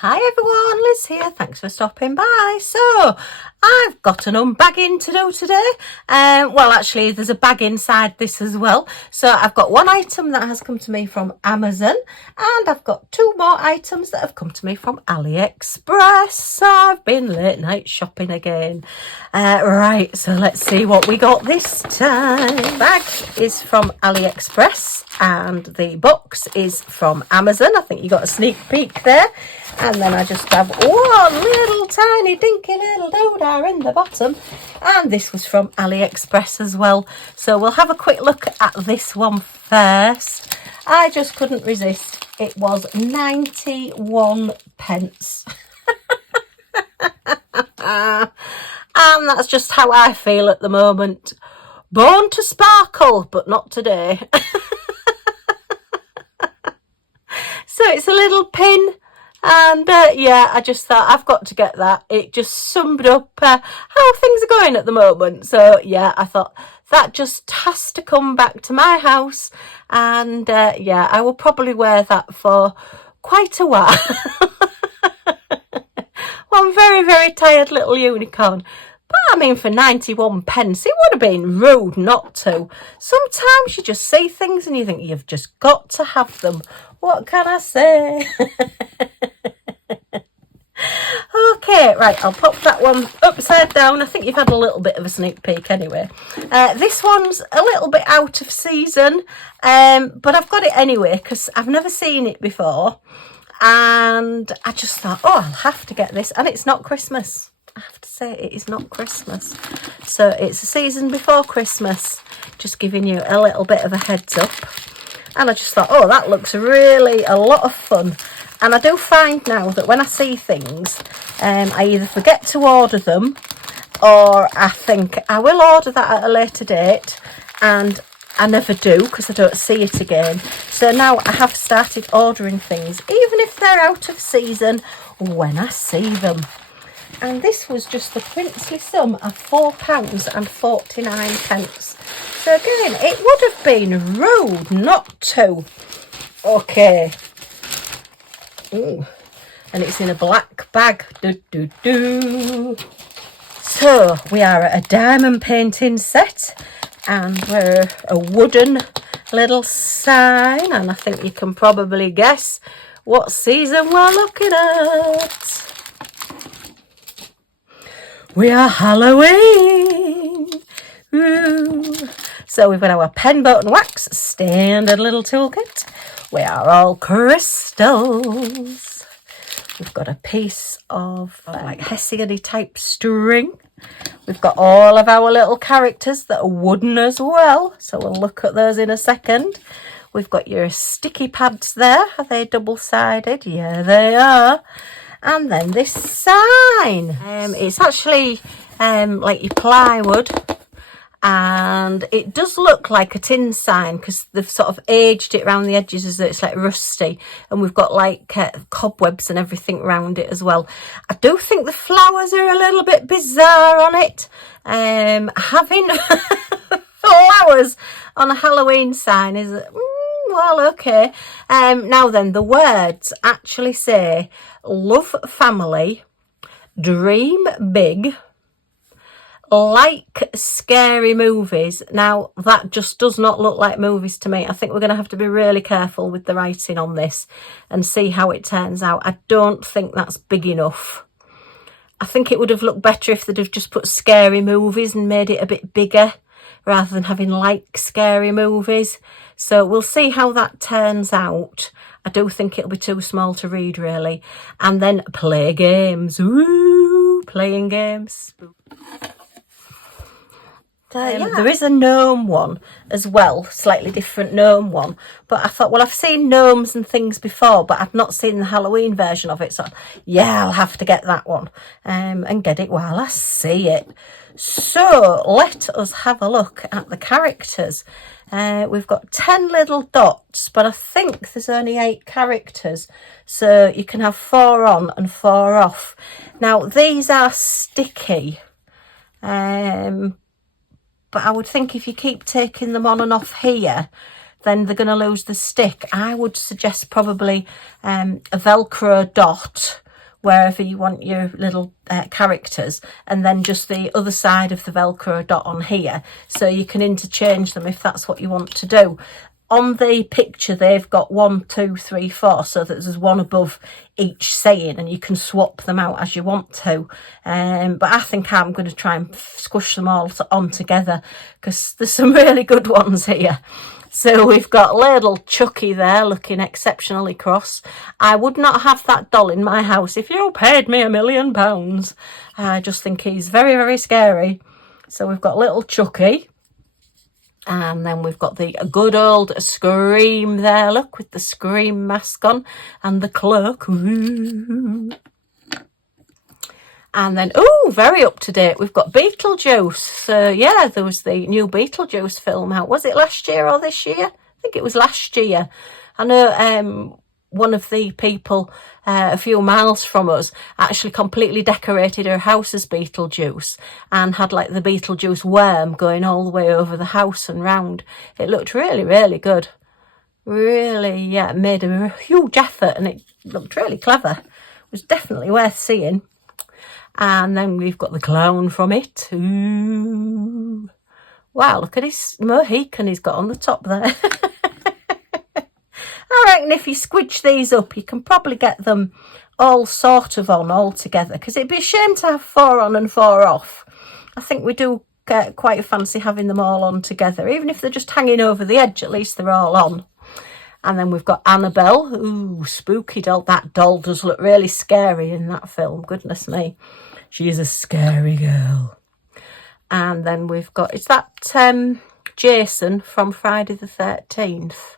Hi everyone, Liz here, thanks for stopping by. So, I've got an unbagging to do today. Well, actually, there's a bag inside this as well. So, I've got one item that has come to me from Amazon, and I've got two more items that have come to me from AliExpress. So, I've been late night shopping again. Right, so let's see what we got this time. The bag is from AliExpress, and the box is from Amazon. I think you got a sneak peek there. And then I just have one little tiny dinky little doodah in the bottom. And this was from AliExpress as well. So we'll have a quick look at this one first. I just couldn't resist. It was 91 pence. And that's just how I feel at the moment. Born to sparkle, but not today. So it's a little pin. And yeah, I just thought I've got to get that. It just summed up how things are going at the moment. So yeah, I thought that just has to come back to my house. And yeah, I will probably wear that for quite a while. One very, very tired little unicorn. But I mean, for 91 pence, it would have been rude not to. Sometimes you just see things and you think you've just got to have them. What can I say? Okay, right, I'll pop that one upside down. I think you've had a little bit of a sneak peek anyway. This one's a little bit out of season, but I've got it anyway because I've never seen it before. And I just thought, oh, I'll have to get this. And it's not Christmas. I have to say, it is not Christmas. So it's a season before Christmas. Just giving you a little bit of a heads up. And I just thought, oh, that looks really a lot of fun. And I do find now that when I see things, I either forget to order them, or I think I will order that at a later date, and I never do because I don't see it again. So now I have started ordering things, even if they're out of season, when I see them. And this was just the princely sum of £4.49. So again, it would have been rude not to. Okay. Ooh. And it's in a black bag. So we are at a diamond painting set. And we're a wooden little sign. And I think you can probably guess what season we're looking at. We are Halloween. Ooh. So we've got our pen, boat and wax, standard little toolkit. We are all crystals. We've got a piece of like Hessian-y type string. We've got all of our little characters that are wooden as well. So we'll look at those in a second. We've got your sticky pads there. Are they double-sided? Yeah, they are. And then this sign. It's actually like your plywood. And it does look like a tin sign because they've sort of aged it around the edges as though it's like rusty. And we've got like cobwebs and everything around it as well. I do think the flowers are a little bit bizarre on it. Having flowers on a Halloween sign is... well, okay. Now then, the words actually say, love family, dream big, like scary movies. Now, that just does not look like movies to me. I think we're going to have to be really careful with the writing on this and see how it turns out. I don't think that's big enough. I think it would have looked better if they'd have just put scary movies and made it a bit bigger rather than having like scary movies. So we'll see how that turns out. I do think it'll be too small to read, really. And then play games. Ooh, playing games. Yeah. There is a gnome one as well, slightly different gnome one. But I thought, well, I've seen gnomes and things before, but I've not seen the Halloween version of it. So, yeah, I'll have to get that one and get it while I see it. So, let us have a look at the characters. We've got 10 little dots, but I think there's only 8 characters. So, you can have 4 on and 4 off. Now, these are sticky. But I would think if you keep taking them on and off here, then they're going to lose the stick. I would suggest probably a Velcro dot wherever you want your little characters, and then just the other side of the Velcro dot on here, so you can interchange them if that's what you want to do. On the picture they've got 1, 2, 3, 4, so that there's one above each saying, and you can swap them out as you want to. But I think I'm going to try and squish them all on together, because there's some really good ones here. So we've got little Chucky there looking exceptionally cross. I would not have that doll in my house if you paid me £1 million. I just think he's very, very scary. So we've got little Chucky. And then we've got the good old Scream there, look, with the Scream mask on and the cloak. Ooh. And then, oh, very up to date, we've got Beetlejuice. So, yeah, there was the new Beetlejuice film out. Was it last year or this year? I think it was last year. I know one of the people a few miles from us actually completely decorated her house as Beetlejuice and had like the Beetlejuice worm going all the way over the house and round. It looked really, really good. Really, yeah, made a huge effort, and it looked really clever. It was definitely worth seeing. And then we've got the clown from it. Ooh. Wow, look at his Mohican he's got on the top there. I reckon if you squidge these up, you can probably get them all sort of on all together, because it'd be a shame to have 4 on and 4 off. I think we do get quite fancy having them all on together. Even if they're just hanging over the edge, at least they're all on. And then we've got Annabelle. Ooh, spooky doll. That doll does look really scary in that film. Goodness me. She is a scary girl. And then we've got, is that Jason from Friday the 13th?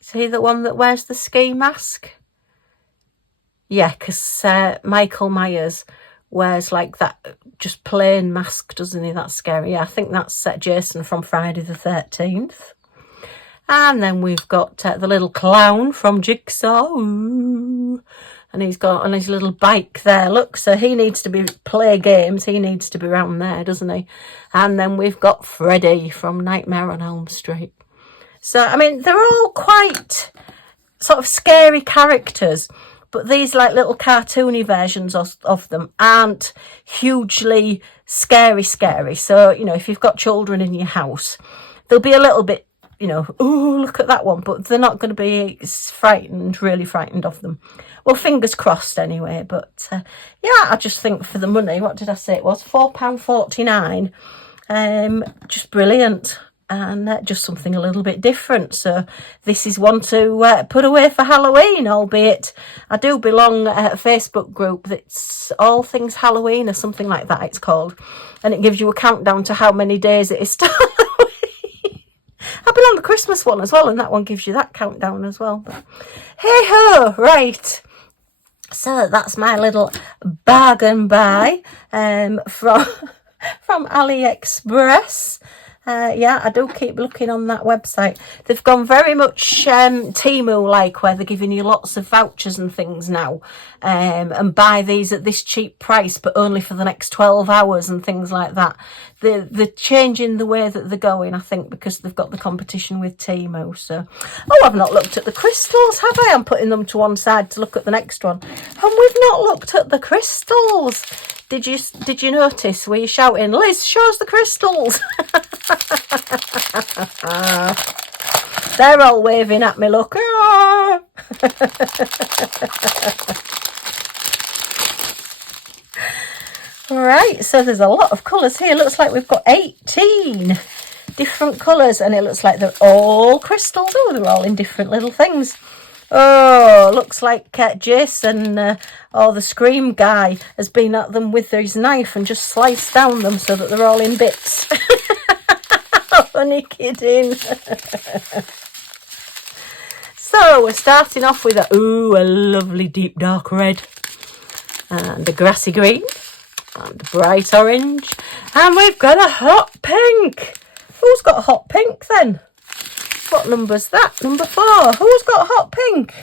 Is he the one that wears the ski mask? Yeah, because Michael Myers wears like that just plain mask, doesn't he? That's scary. Yeah, I think that's Jason from Friday the 13th. And then we've got the little clown from Jigsaw. Ooh. And he's got on his little bike there, look. So he needs to play games. He needs to be around there, doesn't he? And then we've got Freddy from Nightmare on Elm Street. So, I mean, they're all quite sort of scary characters, but these like little cartoony versions of them aren't hugely scary. So, you know, if you've got children in your house, they'll be a little bit, you know, oh, look at that one, but they're not going to be really frightened of them. Well, fingers crossed anyway, but yeah, I just think for the money, what did I say it was? £4.49, just brilliant. And just something a little bit different. So this is one to put away for Halloween, albeit I do belong at a Facebook group that's All Things Halloween or something like that it's called. And it gives you a countdown to how many days it is to Halloween. I belong to the Christmas one as well, and that one gives you that countdown as well. But hey-ho, right. So that's my little bargain buy from AliExpress. Yeah, I do keep looking on that website. They've gone very much Temu-like, where they're giving you lots of vouchers and things now, and buy these at this cheap price, but only for the next 12 hours and things like that. They're changing the way that they're going, I think, because they've got the competition with Temu. So, oh, I've not looked at the crystals, have I? I'm putting them to one side to look at the next one. And we've not looked at the crystals. Did you notice? Were you shouting, Liz, show us the crystals? They're all waving at me, look. Right, so there's a lot of colours here. Looks like we've got 18 different colours, and it looks like they're all crystals. Oh, they're all in different little things. Oh, looks like Jason or the Scream guy has been at them with his knife and just sliced down them so that they're all in bits. Funny kidding. So we're starting off with a lovely deep dark red, and a grassy green, and a bright orange, and we've got a hot pink. Who's got a hot pink then? What number's that? Number 4. Who's got hot pink?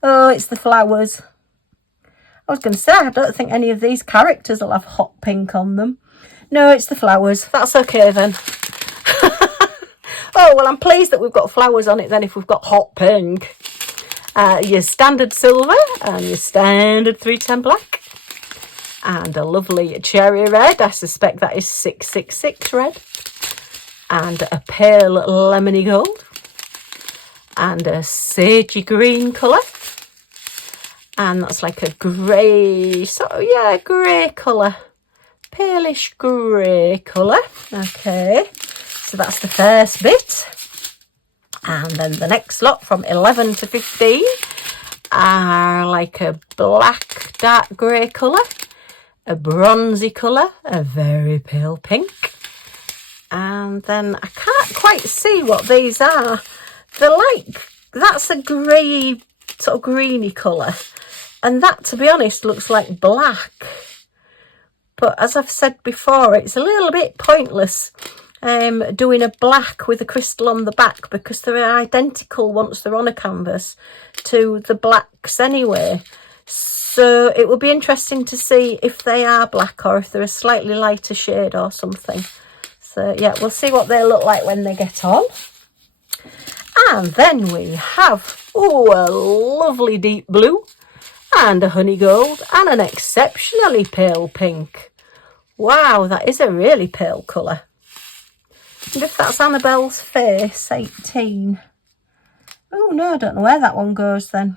Oh, it's the flowers. I was going to say, I don't think any of these characters will have hot pink on them. No, it's the flowers. That's okay then. Oh, well, I'm pleased that we've got flowers on it then if we've got hot pink. Your standard silver and your standard 310 black. And a lovely cherry red. I suspect that is 666 red. And a pale lemony gold. And a sagey green colour. And that's like a grey, sort of, yeah, grey colour. Palish grey colour. Okay, so that's the first bit. And then the next lot from 11 to 15 are like a black dark grey colour, a bronzy colour, a very pale pink. And then I can't quite see what these are. They're like, that's a grey, sort of greeny colour. And that, to be honest, looks like black. But as I've said before, it's a little bit pointless doing a black with a crystal on the back, because they're identical once they're on a canvas to the blacks anyway. So it will be interesting to see if they are black or if they're a slightly lighter shade or something. So yeah, we'll see what they look like when they get on. And then we have, oh, a lovely deep blue. And a honey gold and an exceptionally pale pink. Wow, that is a really pale colour. And if that's Annabelle's face, 18. Oh no, I don't know where that one goes then.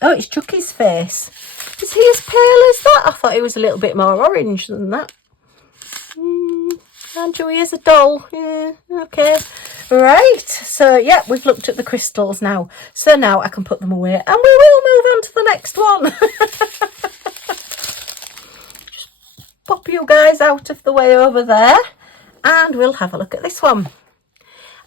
Oh, it's Chucky's face. Is he as pale as that? I thought he was a little bit more orange than that. Andrew, he is a doll. Yeah, okay. Right, so yeah, we've looked at the crystals now. So now I can put them away and we will move on to the next one. Just pop you guys out of the way over there and we'll have a look at this one.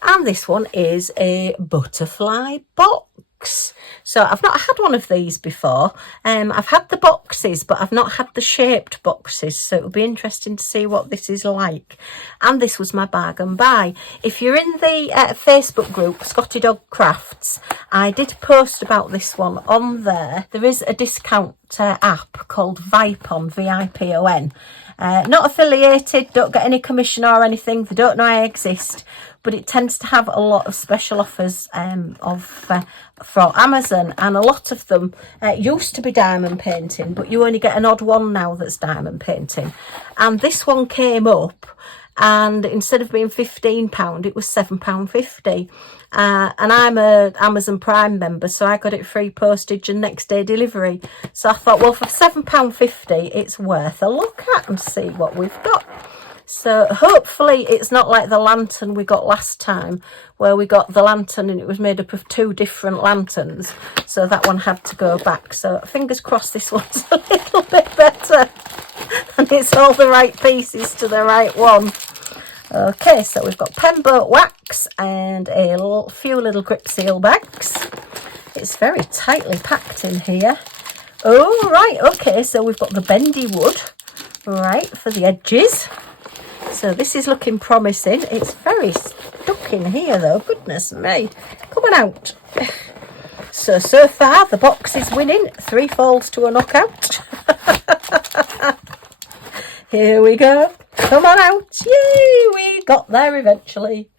And this one is a butterfly box. So I've not had one of these before. I've had the boxes, but I've not had the shaped boxes. So it'll be interesting to see what this is like. And this was my bargain buy. If you're in the Facebook group, Scottiedogcrafts, I did post about this one on there. There is a discount app called Vipon, V-I-P-O-N. Not affiliated, don't get any commission or anything. They don't know I exist. But it tends to have a lot of special offers for Amazon, and a lot of them used to be diamond painting, but you only get an odd one now that's diamond painting. And this one came up, and instead of being £15, it was £7.50. And I'm a Amazon Prime member, so I got it free postage and next day delivery. So I thought, well, for £7.50, it's worth a look at and see what we've got. So hopefully it's not like the lantern we got last time, where we got the lantern and it was made up of two different lanterns. So that one had to go back. So fingers crossed this one's a little bit better and it's all the right pieces to the right one. Okay, so we've got Pembo wax and a few little grip seal bags. It's very tightly packed in here. Oh, right, okay, so we've got the bendy wood, right, for the edges. So this is looking promising. It's very stuck in here though, goodness me. Come on out. So far the box is winning. 3 falls to a knockout. Here we go. Come on out. Yay, we got there eventually.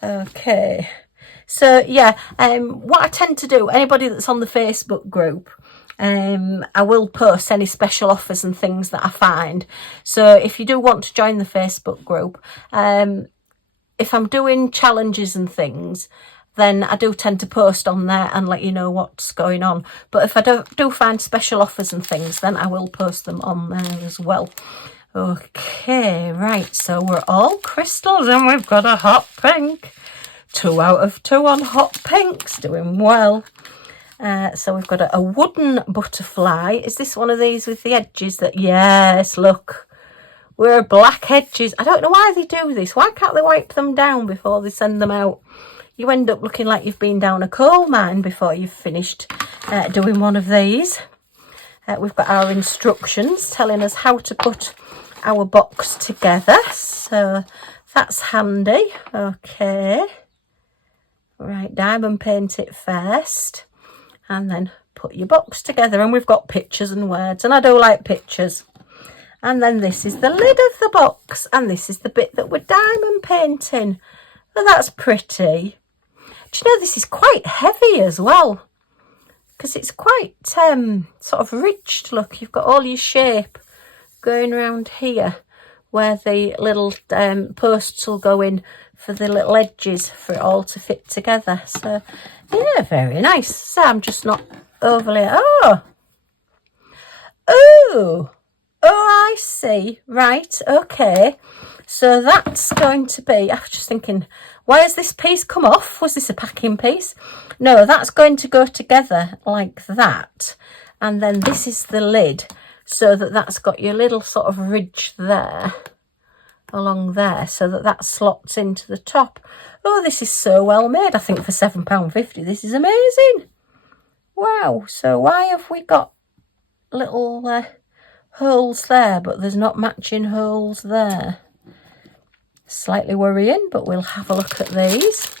Okay. So yeah, what I tend to do, anybody that's on the Facebook group, I will post any special offers and things that I find. So if you do want to join the Facebook group, if I'm doing challenges and things, then I do tend to post on there and let you know what's going on. But if I do find special offers and things, then I will post them on there as well. Okay, right, so we're all crystals and we've got a hot pink. 2 out of 2 on hot pinks, doing well. So we've got a wooden butterfly. Is this one of these with the edges that, yes, look, we're black edges. I don't know why they do this. Why can't they wipe them down before they send them out? You end up looking like you've been down a coal mine before you've finished doing one of these. We've got our instructions telling us how to put our box together. So that's handy. Okay. Right, diamond paint it first. And then put your box together, and we've got pictures and words, and I do like pictures. And then this is the lid of the box, and this is the bit that we're diamond painting. Oh, that's pretty. Do you know, this is quite heavy as well, because it's quite sort of ridged. Look, you've got all your shape going around here where the little posts will go in for the little edges for it all to fit together. So yeah, very nice. So I'm just not overly, oh, I see. Right, okay. So that's going to be, I was just thinking, why has this piece come off? Was this a packing piece? No, that's going to go together like that. And then this is the lid, so that's got your little sort of ridge there, along there, so that slots into the top. Oh, this is so well made. I think for £7.50, this is amazing. Wow. So why have we got little holes there, but there's not matching holes there? Slightly worrying, but we'll have a look at these.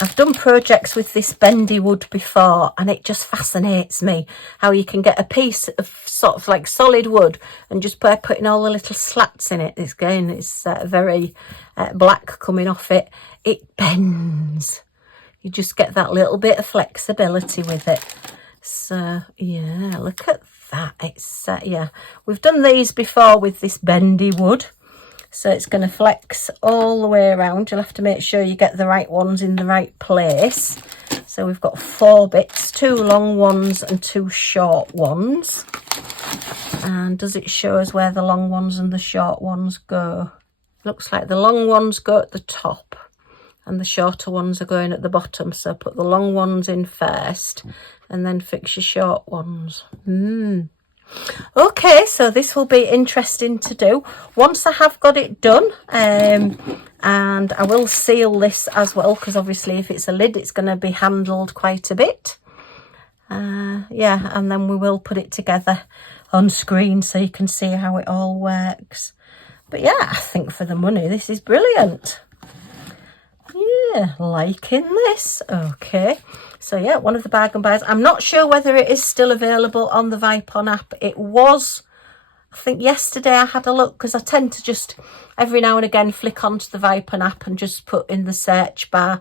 I've done projects with this bendy wood before, and it just fascinates me how you can get a piece of sort of like solid wood and just by putting all the little slats in it. This again is very black coming off it. It bends. You just get that little bit of flexibility with it. So yeah, look at that. It's yeah, we've done these before with this bendy wood. So it's going to flex all the way around. You'll have to make sure you get the right ones in the right place. So we've got 4 bits, 2 long ones and 2 short ones. And does it show us where the long ones and the short ones go? Looks like the long ones go at the top and the shorter ones are going at the bottom. So put the long ones in first and then fix your short ones. Okay, so this will be interesting to do once I have got it done, and I will seal this as well, because obviously if it's a lid it's going to be handled quite a bit. Yeah, and then we will put it together on screen so you can see how it all works. But yeah, I think for the money this is brilliant. Yeah, liking this. Okay, so yeah, one of the bargain buys. I'm not sure whether it is still available on the Vipon app. It was, I think yesterday I had a look, because I tend to just every now and again flick onto the Vipon app and just put in the search bar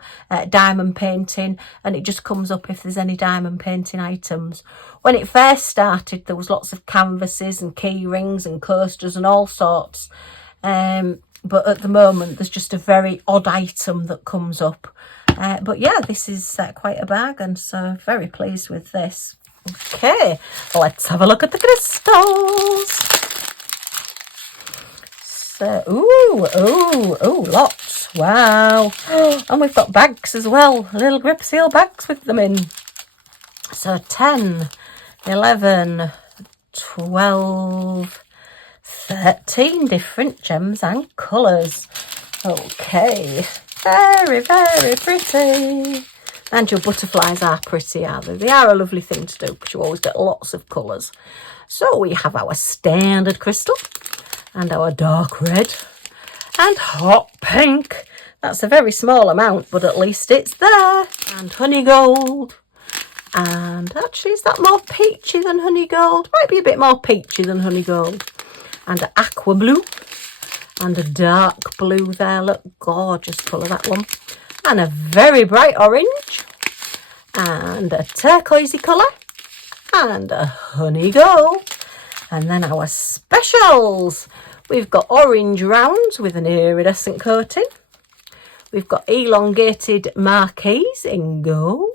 diamond painting, and it just comes up if there's any diamond painting items. When it first started there was lots of canvases and key rings and coasters and all sorts. But at the moment there's just a very odd item that comes up. But yeah, this is quite a bargain, so very pleased with this. Okay, let's have a look at the crystals. So, ooh, lots. Wow. And we've got bags as well, little grip seal bags with them in. So 10, 11, 12, 13 different gems and colours. Okay, very, very pretty. And your butterflies are pretty, aren't they? They are a lovely thing to do because you always get lots of colours. So we have our standard crystal and our dark red and hot pink. That's a very small amount, but at least it's there. And honey gold. And actually, is that more peachy than honey gold? Might be a bit more peachy than honey gold. And an aqua blue and a dark blue there. Look, gorgeous colour, that one. And a very bright orange and a turquoisey colour and a honey gold. And then our specials. We've got orange rounds with an iridescent coating. We've got elongated marquees in gold.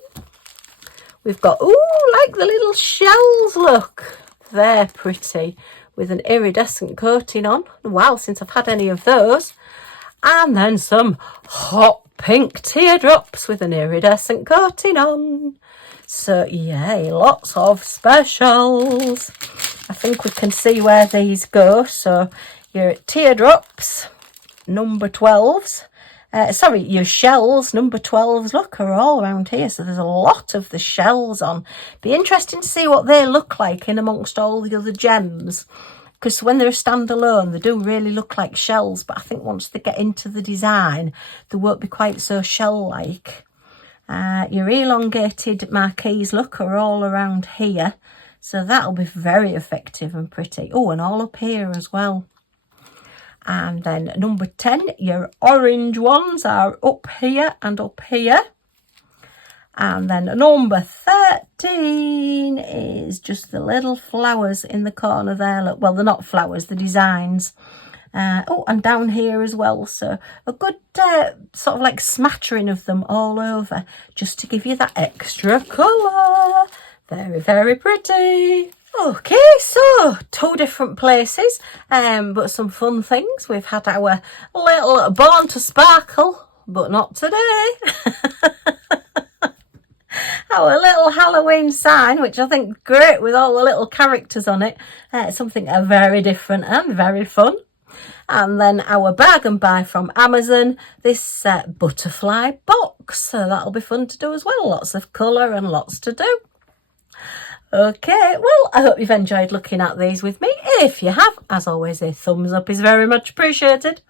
We've got, ooh, like the little shells, look. They're pretty, with an iridescent coating on. Wow, since I've had any of those. And then some hot pink teardrops with an iridescent coating on. So yay, lots of specials. I think we can see where these go. So your teardrops, number 12s. Sorry, your shells, number 12s, look, are all around here. So there's a lot of the shells on. Be interesting to see what they look like in amongst all the other gems. Because when they're standalone, they do really look like shells. But I think once they get into the design, they won't be quite so shell-like. Your elongated marquees, look, are all around here. So that'll be very effective and pretty. Oh, and all up here as well. And then number 10, your orange ones are up here and up here. And then number 13 is just the little flowers in the corner there. Look, well, they're not flowers, they're designs. Oh, and down here as well. So a good sort of like smattering of them all over, just to give you that extra colour. Very, very pretty. Okay, so 2 different places, but some fun things. We've had our little Born to Sparkle, but not today. Our little Halloween sign, which I think is great with all the little characters on it. Something very different and very fun. And then our bargain buy from Amazon, this butterfly box. So that'll be fun to do as well. Lots of colour and lots to do. Okay, well, I hope you've enjoyed looking at these with me. If you have, as always, a thumbs up is very much appreciated.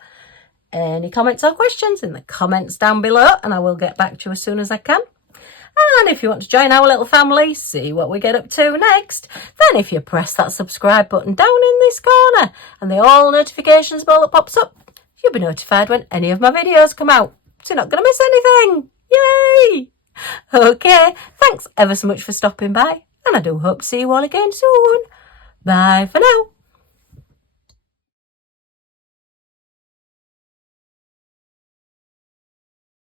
Any comments or questions in the comments down below, and I will get back to you as soon as I can. And if you want to join our little family, see what we get up to next, then if you press that subscribe button down in this corner and the all notifications bell that pops up, you'll be notified when any of my videos come out. So you're not going to miss anything. Yay! Okay, thanks ever so much for stopping by, and I do hope to see you all again soon. Bye for now.